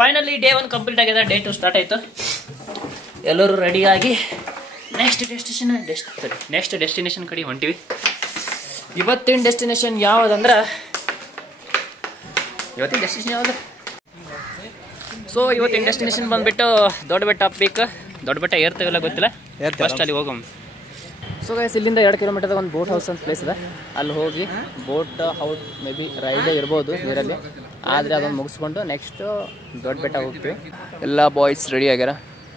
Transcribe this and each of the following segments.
Finally day 1 complete ಆಗಿದೆ. Day 2 start ಆಯಿತು. ಎಲ್ಲರೂ ರೆಡಿಯಾಗಿ ನೆಕ್ಸ್ಟ್ ಡೆಸ್ಟಿನೇಷನ್ ಕಡೆ ಹೊಂಟಿವಿ. ಇವತ್ತಿನ ಡೆಸ್ಟಿನೇಷನ್ ಯಾವುದಂದ್ರೆ ಯಾವುದು? ಸೊ ಇವತ್ತಿನ ಡೆಸ್ಟಿನೇಷನ್ ಬಂದ್ಬಿಟ್ಟು ದೊಡ್ಡ ಬೆಟ್ಟ ಪೀಕ್. ದೊಡ್ಡ ಬೆಟ್ಟ ಏರ್ತೇವಿಲ್ಲ ಗೊತ್ತಿಲ್ಲ, ಫಸ್ಟ್ ಅಲ್ಲಿ ಹೋಗಮ್. ಸೊ ಗೈಸ್ ಇಲ್ಲಿಂದ 2 ಕಿಲೋಮೀಟರ್ ಒಂದು ಬೋಟ್ ಹೌಸ್ ಅಂತ ಪ್ಲೇಸ್ ಇದೆ. ಅಲ್ಲಿ ಹೋಗಿ ಬೋಟ್ ಹೌಸ್ ಮೇ ಬಿ ರೈಡೇ ಇರ್ಬೋದು ನೀರಲ್ಲಿ, ಆದರೆ ಅದನ್ನು ಮುಗಿಸ್ಕೊಂಡು ನೆಕ್ಸ್ಟ್ ದೊಡ್ಡ ಬೆಟ್ಟ ಹೋಗ್ತೀವಿ. ಎಲ್ಲ ಬಾಯ್ಸ್ ರೆಡಿ ಆಗ್ಯಾರ.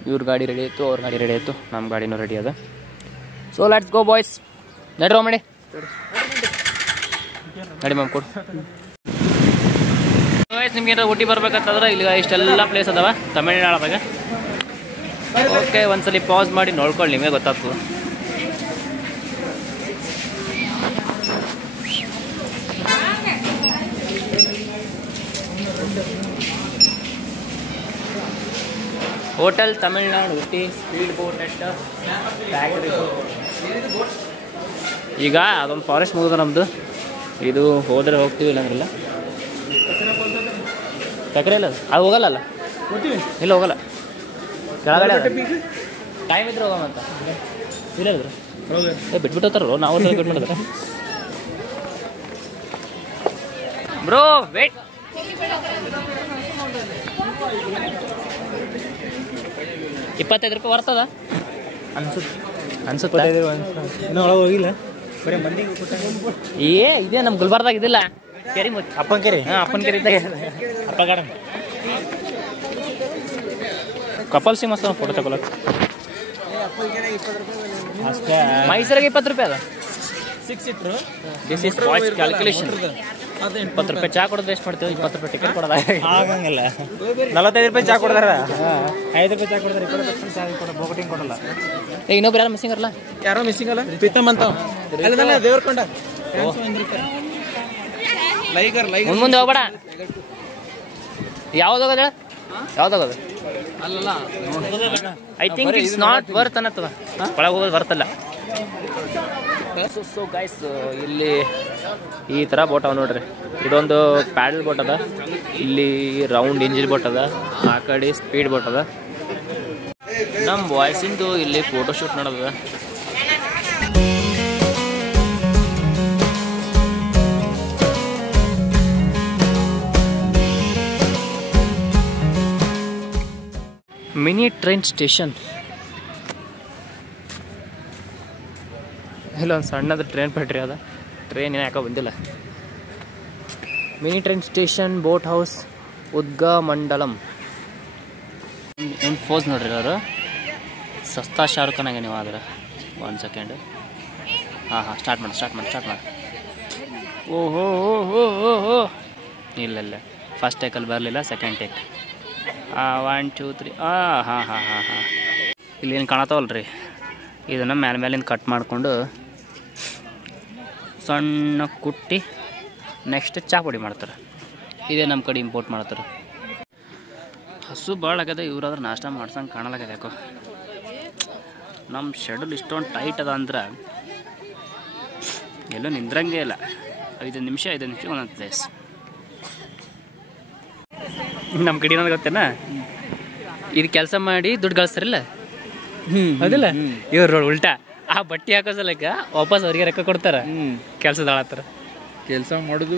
ಇವ್ರ ಗಾಡಿ ರೆಡಿ ಆಯಿತು, ಅವ್ರ ಗಾಡಿ ರೆಡಿ ಆಯಿತು, ನಮ್ಮ ಗಾಡಿನೂ ರೆಡಿ ಅದ. So let's go boys. ನಡ್ರೋ ಮಾಡಿ ನಡಿ ಮ್ಯಾಮ್ ಕೊಡು. ನಿಮ್ಗೆ ಏನಾರು ಊಟಿ ಬರ್ಬೇಕಂತಂದ್ರೆ ಇಲ್ಲಿ ಇಷ್ಟೆಲ್ಲ ಪ್ಲೇಸ್ ಅದಾವ ತಮಿಳ್ನಾಡಾಗ. ಓಕೆ, ಒಂದ್ಸಲಿ ಪಾಸ್ ಮಾಡಿ ನೋಡ್ಕೊಳ್ಳಿ, ನಿಮಗೆ ಗೊತ್ತಾಗ್ತದೆ. Hotel Tamil Nadu Ooty speed boat at factory. ಈಗ ಅದೊಂದು ಫಾರೆಸ್ಟ್ ಮುಗಿದ ನಮ್ಮದು. ಇದು ಹೋದರೆ ಹೋಗ್ತೀವಿ, ಇಲ್ಲಾಂದ್ರಿಲ್ಲ. ಫ್ಯಾಕ್ಟ್ರಿ ಇಲ್ಲ ಅದು ಹೋಗಲ್ಲ ಇಲ್ಲ ಹೋಗಲ್ಲ. ಕೆಳಗಡೆ ಟೈಮ್ ಇದ್ರೆ ಹೋಗಮ್ಮಂತ ಇಲ್ಲ ಬಿಟ್ಬಿಟ್ಟು ಹೋಗ್ತಾರೋ ನಾವು ಬಿಟ್ಟು ಮಾಡಿದ್ರೆ. ಬ್ರೋ ವೇಟ್, ₹25 ಬರ್ತದ ಅನ್ಸುತ್ತೆ. ಹೋಗಿಲ್ಲ ಇದೇ ನಮ್ಮ ಗುಲ್ಬರ್ದಾಗ ಇದಿಲ್ಲ ಕೆರಿ ಅಪ್ಪನ ಕೆರೆ. ಅಪ್ಪನ ಕೆರೆ ಇದ್ದಾಗ ಅಪ್ಪ ಗಾರ್ಡನ್ ಕಪಲ್ ಸಿ ಮಸ್ತ್ ಫೋಟೋ ತಗೊಳಕ್. ಮೈಸೂರಿಗೆ ₹20 ಅದ. 6 ಇಟ್ರು. This is voice calculation. ₹20 ಚಾ ಕೊಡೋದು ವೇಸ್ಟ್ ಮಾಡ್ತೀವಿ, ₹20 ಟಿಕೆಟ್ ಕೊಡೋದ ಆಗಂಗಿಲ್ಲ. ₹45 ಚಾ ಕೊಡ್ತಾರ, ₹5 ಚಾ ಕೊಡ್ತಾರೆ, ₹20 ಚಾ ಬೋಟಿಂಗ್ ಕೊಡಲ್ಲ. ಇನ್ನೊಬ್ರು ಯಾರು ಮಿಸ್ಸಿಂಗ್ ಅಲ್ಲ, ಯಾರೋ ಮಿಸ್ಸಿಂಗ್ ಅಲ್ಲ. ಪ್ರೀತಮ್ ಅಂತ ದೇವರಕೊಂಡ ಮುಂದೆ ಹೋಗ್ಬೇಡ. ಯಾವ್ದೋಗದ ಯಾವ್ದಾಗೋದು ಅಲ್ಲಲ್ಲ, I think it's not worth ಅನ್ನತ್ತದ, ಒಳಗೆ ಹೋಗೋದು ಬರ್ತಲ್ಲ. ಸೊ ಗೈಸ್ ಇಲ್ಲಿ ಈ ಥರ ಬೋಟ್ ಅವ ನೋಡ್ರಿ. ಇದೊಂದು ಪ್ಯಾಡಲ್ ಬೋಟ್ ಅದ, ಇಲ್ಲಿ ರೌಂಡ್ ಇಂಜಿನ್ ಬೋಟ್ ಅದ, ಆ ಕಡೆ ಸ್ಪೀಡ್ ಬೋಟ್ ಅದ. ನಮ್ಮ ಬಾಯ್ಸಿಂದು ಇಲ್ಲಿ ಫೋಟೋಶೂಟ್ ನಡೆದ. Mini train station. ಇಲ್ಲೊಂದು ಸಣ್ಣದು ಟ್ರೈನ್ ಪಟ್ರಿ ಅದ, ಟ್ರೈನ್ ಏನೋ ಯಾಕೋ ಬಂದಿಲ್ಲ. Mini train station, boat house, Udhagamandalam. ಒಂದು ಪೋಸ್ ನೋಡ್ರಿ ಅವರು, ಸಸ್ತಾ ಶಾರುಖ್ ಖಾನಾಗೆ ನೀವು ಆದ್ರೆ. 1 ಸೆಕೆಂಡ್. ಹಾಂ ಸ್ಟಾರ್ಟ್ ಮಾಡಿ. ಓಹೋ ಇಲ್ಲ ಫಸ್ಟ್ ಟೇಕಲ್ಲಿ ಬರಲಿಲ್ಲ, ಸೆಕೆಂಡ್ ಟೇಕ್. 1 2 3 ಹಾಂ. ಇಲ್ಲೇನು ಕಾಣತಾವಲ್ರಿ, ಇದನ್ನು ಮೇಲಿಂದ ಕಟ್ ಮಾಡಿಕೊಂಡು ಸಣ್ಣ ಕುಟ್ಟಿ ನೆಕ್ಸ್ಟ್ ಚಾ ಪುಡಿ ಮಾಡ್ತಾರೆ. ಇದೇ ನಮ್ಮ ಕಡೆ ಇಂಪೋರ್ಟ್ ಮಾಡ್ತಾರೆ. ಹಸು ಭಾಳ ಆಗ್ಯದ, ಇವ್ರಾದ್ರೆ ನಾಷ್ಟ ಮಾಡ್ಸಂಗೆ ಕಾಣಲಾಗ್ಯದ ಯಾಕೋ. ನಮ್ಮ ಶೆಡ್ಯೂಲ್ ಇಷ್ಟೊಂದು ಟೈಟ್ ಅದ ಅಂದ್ರೆ ಎಲ್ಲೂ ನಿಂದ್ರಂಗೆ ಇಲ್ಲ. 5 ನಿಮಿಷ ಒಂದೊಂದು ಪ್ಲೇಸ್. ನಮ್ಮ ಕಡೆ ಏನಂದ್ರೆ ಗೊತ್ತೇನಾ, ಇದು ಕೆಲಸ ಮಾಡಿ ದುಡ್ಡು ಗಳಿಸ್ತಾರಿಲ್ಲ, ಹೌದಿಲ್ಲ? ಇವ್ರು ಉಲ್ಟಾ ಆ ಬಟ್ಟೆ ಹಾಕೋ ಸಲಕ್ಕ ವಾಪಸ್ ಅವ್ರಿಗೆ ರೊಕ್ಕ ಕೊಡ್ತಾರ, ಕೆಲಸದ ಆಳತ್ತಾರ. ಕೆಲಸ ಮಾಡೋದು,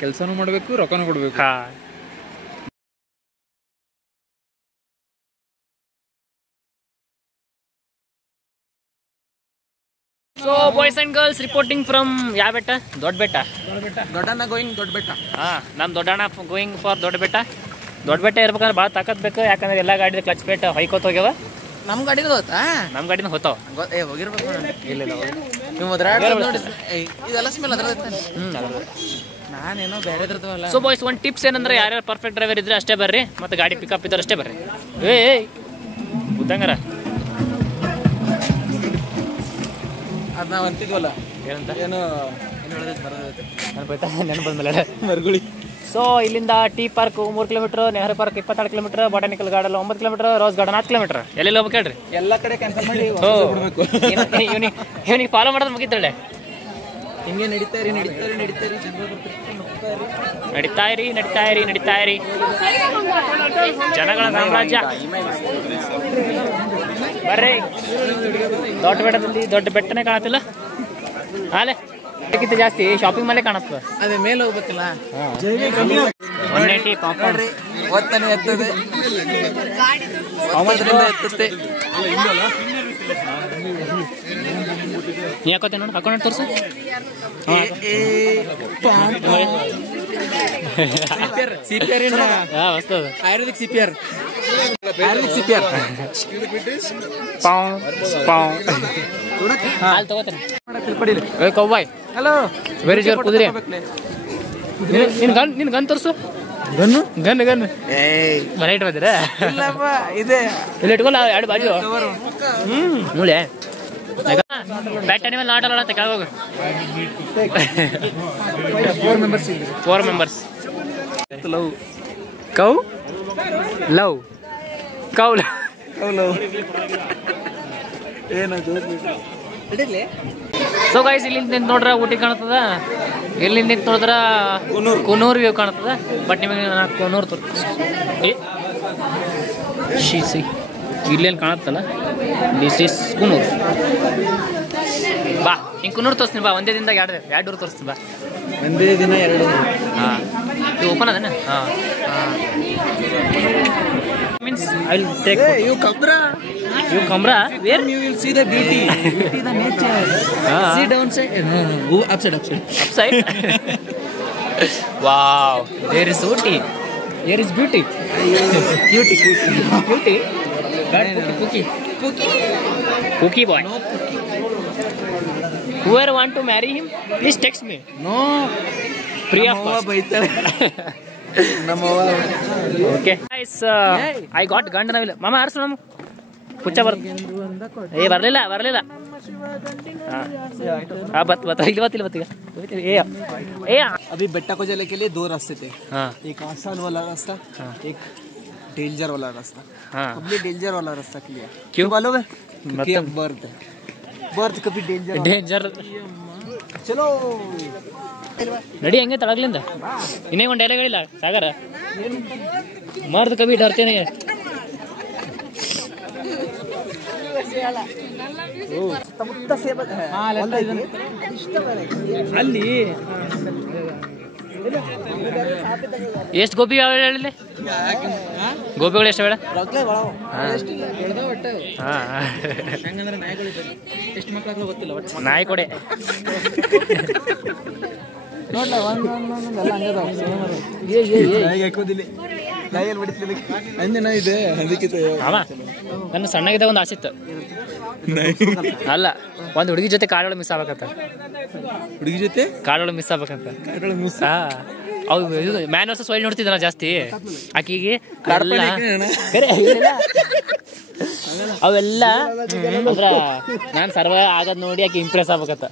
ಕೆಲಸನೂ ಮಾಡಬೇಕು, ರೊಕ್ಕನೂ ಕೊಡ್ಬೇಕು. ಹಾಂ. So boys and girls reporting from ಯಾವ ಬೆಟ್ಟ? ದೊಡ್ಡ ಬೆಟ್ಟ. ದೊಡ್ಡಣ್ಣ ಗೋಯಿಂಗ್ ದೊಡ್ಡ ಬೆಟ್ಟ. ಹಾಂ, ನಮ್ಮ ದೊಡ್ಡಣ್ಣ ಗೋಯಿಂಗ್ ಫಾರ್ ದೊಡ್ಡ ಬೆಟ್ಟ. ದೊಡ್ಡ ಬೆಟ್ಟ ಇರ್ಬೇಕಂದ್ರೆ ಭಾಳ ತಾಕತ್ ಬೇಕು, ಯಾಕಂದ್ರೆ ಎಲ್ಲ ಗಾಡಿದ ಕ್ಲಚ್ ಪೇಟ್ ಹೊಯ್ಕೋತ ಹೋಗ್ಯಾವ. ನಮ್ಮ ಗಾಡಿನ ಹೋಗ್ತಾ? ನಮ್ಮ ಗಾಡಿನ ಹೋಗ್ತಾವ. ಹೋಗಿರ್ಬೇಕು. ಇಲ್ಲ ನೀವು ಇದೆಲ್ಲ ಸ್ಮೆಲ್ ಅದ್ರ. ನಾನೇನೋ ಬೇರೆ ಇದ್ರದಲ್ಲ. ಸೊ ಬಾಯ್ಸ್ ಒಂದು ಟಿಪ್ಸ್ ಏನಂದ್ರೆ, ಯಾರ್ಯಾರು ಪರ್ಫೆಕ್ಟ್ ಡ್ರೈವರ್ ಇದ್ರೆ ಅಷ್ಟೇ ಬರ್ರಿ, ಮತ್ತು ಗಾಡಿ ಪಿಕಪ್ ಇದ್ದಾರೆ ಅಷ್ಟೇ ಬರ್ರಿ. ಉದ್ದಂಗಾರ ಅದು ನಾವು ಅಂತಿದ್ವಲ್ಲ, ಏನಂತ ಏನು ಹೇಳೋದೈತೆ ಬರೋದೈತೆ ನೆನಪಂದ್ಮೇಲೆ ಮರ್ಗುಳಿ. ಸೊ ಇಲ್ಲಿಂದ tea park 3 kilometre, Nehru park 22 kilometre, ಬಾಟಾನಿಕಲ್ garden 9 kilometre, rose garden 10 kilometre. ಎಲ್ಲೆಲ್ಲಿ ಹೋಗ್ಬೇಕು ಹೇಳ್ರಿ? ಎಲ್ಲ ಕಡೆ ಕ್ಯಾನ್ಸಲ್ ಮಾಡಿ ಇವನಿಗೆ ಫಾಲೋ ಮಾಡೋದು ಮುಗಿದ್ರಳೆ. ಹಿಂಗೆ ನಡೀತಾ ಇರಿ ನಡೀತಾ ಇರಿ ಜನಗಳ ಸಾಮ್ರಾಜ್ಯ. ಬರ್ರಿ, ದೊಡ್ಡ ಬೆಟ್ಟದಲ್ಲಿ ದೊಡ್ಡ ಬೆಟ್ಟನೇ ಕಾಣತ್ತಿಲ್ಲ. ಹಾಲೆ ಅದಕ್ಕಿಂತ ಜಾಸ್ತಿ ಶಾಪಿಂಗ್ ಮಾಲೇ ಕಾಣುತ್ತೆ. ಅದೇ ಮೇಲೆ ಹೋಗ್ಬೇಕಲ್ಲ. 180 ಪಾಪ್ಕಾರ್ನ್ ಒತ್ತನೆ ಎತ್ತದೆ ಎತ್ತುತ್ತೆ. ನೀ ಹಾಕೋತೆ ನೋಡಿ, ಹಾಕೊಂಡು ತೋರಿಸು. ಆಯುರ್ವೇದಿಕ್ CPR ಹಾಲು ತಗೋತೇನೆ. ಕವ್ವಾಯ್ ಹಲೋ, ವೆರಿ ಜೋರ್ ಕುದುರೆ. ನಿನ್ ಗನ್ ತೋರಿಸು. ಗನ್ ಮನೆ ಇಟ್ಟು ಬಂದಿರ ಇದೆ ಇಲ್ಲಿ ಇಟ್ಕೊಲ್ಲ. 2 ಬಾಜು ನೋಳೆ ಬ್ಯಾಟ್ ಅನಿಮಲ್ ನಾಟ್ ಅಲ್ಲ ಅಂತ ಕೆಳಗೋಗು. 4 ಮೆಂಬರ್ಸ್. ಕೌ ಲವ್ ಏನದು. ಸೊ ಗೈಸ್, ಇಲ್ಲಿ ನಿಂತು ನೋಡ್ರ ಊಟಿ ಕಾಣ್ತದ, ಇಲ್ಲಿ ನಿಂತು ನೋಡಿದ್ರ ಕುನೂರ್ ವ್ಯೂ ಕಾಣ್ತದ. ಬಟ್ ನಿಮಗೆ ನಾನು ಕುನೂರ್ ತೋರಿಸ್ತೀನಿ. ಇಲ್ಲೇನು ಕಾಣುತ್ತಲ್ಲ, ದಿಸ್ ಇಸ್ ಕುನೂರ್. ಬಾ ಹಿಂಗೆ ಕುನೂರ್ ತೋರಿಸ್ತೀನಿ ಬಾ. ಒಂದೇ ದಿನದಾಗ 2 ಊರು ತೋರಿಸ್ತೀನಿ ಬಾ. ಒಂದೇ ದಿನ 2. ಹಾಂ, ಇದು ಓಪನ್ ಅದೇನ? ಹಾಂ, means I will take You Camera? Where? You will see the beauty, the nature. See downside. No. Upside? Wow, there is beauty. Here is beauty. Beauty. Cookie boy. No cookie. Whoever want to marry him, please text me. No. Priya Namava ಬೈತಾಳೆ. Okay. Guys, I got ಗಂಡ ನಾವಿಲ್ಲ. ಮಾಮ ಆರಿಸು ನಮ್ಮ ಪುಚ್ಚ ಬರಲಿಲ್ಲ. अभी बेट्टा को जाने के लिए 2 रास्ते थे. हाँ. एक आसान वाला रास्ता, एक डेंजर वाला रास्ता. हाँ. हमने डेंजर वाला रास्ता किया. क्यों? मालूम है? मतलब बर्थ कभी डेंजर. चलो ನಡಿ ಹೆಂಗೆ ತಳಗ್ಲಿಂದ. ಇನ್ನೇ ಒಂದು ಡೈಲಾಗ್ ಹೇಳಿಲ್ಲ ಸಾಗರ, ಮರ್ದ ಕವಿ ಡರ್ತೇನೆ. ಅಲ್ಲಿ ಎಷ್ಟು ಗೋಪಿ ಹೇಳಿ, ಗೋಪಿಗಳು ಎಷ್ಟು ಬೇಡ? ಎಷ್ಟು ಮಕ್ಕಳು ಗೊತ್ತಿಲ್ಲ. ನಾಯಿ ಕೊಡೆ ನೋಡ್ಲ ಅಂದಿನ ಇದೆ. ಅವ ನನ್ನ ಸಣ್ಣಗಿದ್ದಾಗ ಒಂದು ಆಸೆ ಇತ್ತು. ಅಲ್ಲ, ಒಂದು ಹುಡುಗಿ ಜೊತೆ ಕಾಡೊಳಗೆ ಮಿಸ್ ಆಗ್ಬೇಕಂತ. ಹುಡುಗಿ ಜೊತೆ ಕಾಡೊಳಗೆ ಮಿಸ್ ಆಗ್ಬೇಕಂತ. ಅವು ಮ್ಯಾನ್ ವರ್ಸಸ್ ವೈಲ್ಡ್ ನೋಡ್ತಿದ್ದ ಜಾಸ್ತಿ. ಆಕಿಗೆ ಅವೆಲ್ಲ ಅಂದ್ರ ನಾನು ಸರ್ವ ಆಗದ್ ನೋಡಿ ಆಕೆ ಇಂಪ್ರೆಸ್ ಆಗ್ಬೇಕಂತ.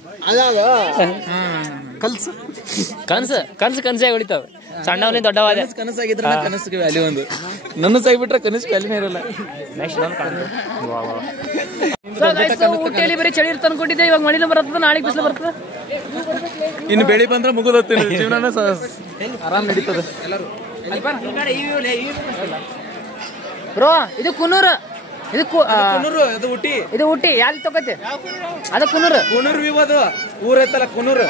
ಕನ್ಸೇ ಹೊಡಿತಾವ. ಸಣ್ಣವನಿಂದ ದೊಡ್ಡವಾದ ಕನಸಾಗಿದ್ರೆ ಕನಸಿಗೆ ವ್ಯಾಲ್ಯೂ ಒಂದು, ನನಸಾಗಿಬಿಟ್ರೆ ಕನಸಿಗೆ ವ್ಯಾಲ್ಯೂನೇ ಇರಲ್ಲ. ಊಟಿಯಲ್ಲಿ ಬರೀ ಚಳಿ ಇರ್ತ ಅನ್ಕೊಂಡಿದ್ದೆ. ಇವಾಗ ಮಳಿನ ಬರ್ತದ, ನಾಳೆಗೆ ಬಿಸಿಲು ಬರ್ತದ. ಇನ್ನು ಬೆಳಿ ಬಂದ್ರೆ ಮುಗಿದೋಗ್ತೀನಿ, ಜೀವನ ಆರಾಮ್ ನಡೀತದೆ. ಬ್ರೋ, ಇದು ಕುನೂರು. ಇದು ಊಟಿ. ಯಾರು ತಗೋತಿ? ಅದು ಕುನೂರು. ಕುನೂರು ವಿವೋದು ಊರ್ ಐತಲ್ಲ ಕುನೂರು.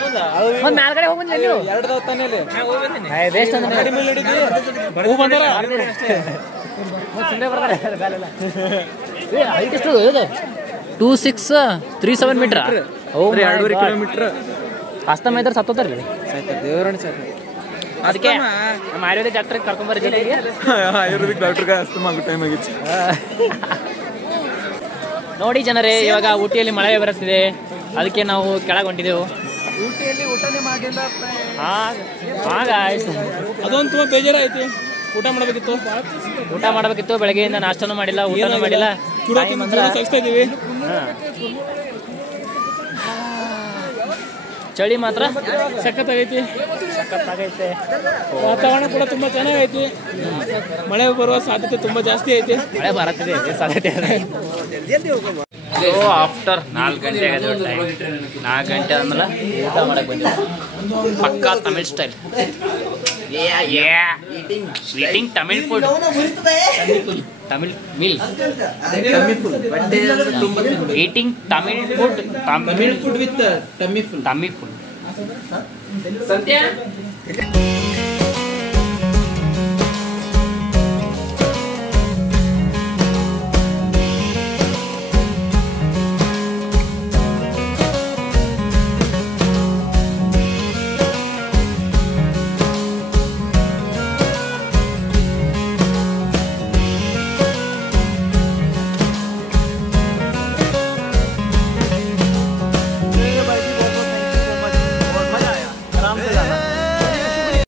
ಒಂದ್ ಮೇಲ್ಗಡೆ ಹೋಗ್ಬಂದ್ ನೀವು 2 ಹೊತ್ತಾನೇಲಿ ಹೈಟ್ ಎಷ್ಟು? 2637 ಮೀಟರ್. 2.5 ಕಿಲೋಮೀಟರ್. ಅಸ್ತಮ ಇದ್ರೆ ಸತ್ತೋತಾರ್ರಿ ದೇವರಣ. ಅದಕ್ಕೆ ನಮ್ಮ ಆಯುರ್ವೇದಿಕ್ ಡಾಕ್ಟರ್ ಕರ್ಕೊಂಬರ್ರಿ. ಆಯುರ್ವೇದಿಕ್ ಡಾಕ್ಟರ್ಗೆ ಅಸ್ತಮ ಆಗೋ ಟೈಮ್ ಆಗಿತ್ತು. ನೋಡಿ ಜನರೇ, ಇವಾಗ ಊಟಿಯಲ್ಲಿ ಮಳೆ ಬರುತ್ತಿದೆ, ಅದಕ್ಕೆ ನಾವು ಕೆಳಗೆ ಹೊಂಟಿದ್ದೆವು. ಊಟಿಯಲ್ಲಿ ಊಟನೇ ಮಾಡಿಲ್ಲ. ಅದೊಂದು ತುಂಬ ಬೇಜಾರಾಯ್ತು. ಊಟ ಮಾಡಬೇಕಿತ್ತು. ಬೆಳಗ್ಗೆಯಿಂದ ನಾಷ್ಟನೂ ಮಾಡಿಲ್ಲ, ಊಟನೂ ಮಾಡಿಲ್ಲ. ಚಳಿ ಮಾತ್ರ ಸಖತ್ತಾಗೈತಿ. ವಾತಾವರಣ ಕೂಡ ತುಂಬಾ ಚೆನ್ನಾಗೈತಿ. ಮಳೆ ಬರುವ ಸಾಧ್ಯತೆ ತುಂಬಾ ಜಾಸ್ತಿ ಐತಿ. ಮಳೆ ಬರತ್ತಿದೆ ಸಾಧ್ಯತೆ. ಸೊ ಆಫ್ಟರ್ 4 ಗಂಟೆ ಆಗಿದೆ ಟೈಮ್. 4 ಗಂಟೆ ಆದ್ಮೇಲೆ ಊಟ ಮಾಡಕ್ಕೆ ಬಂದಿವಿ. ಪಕ್ಕಾ Tamil style. Eating Tamil food. Tamil meal. Eating Tamil food. Tamil food with tummy full. ಸತ್ಯ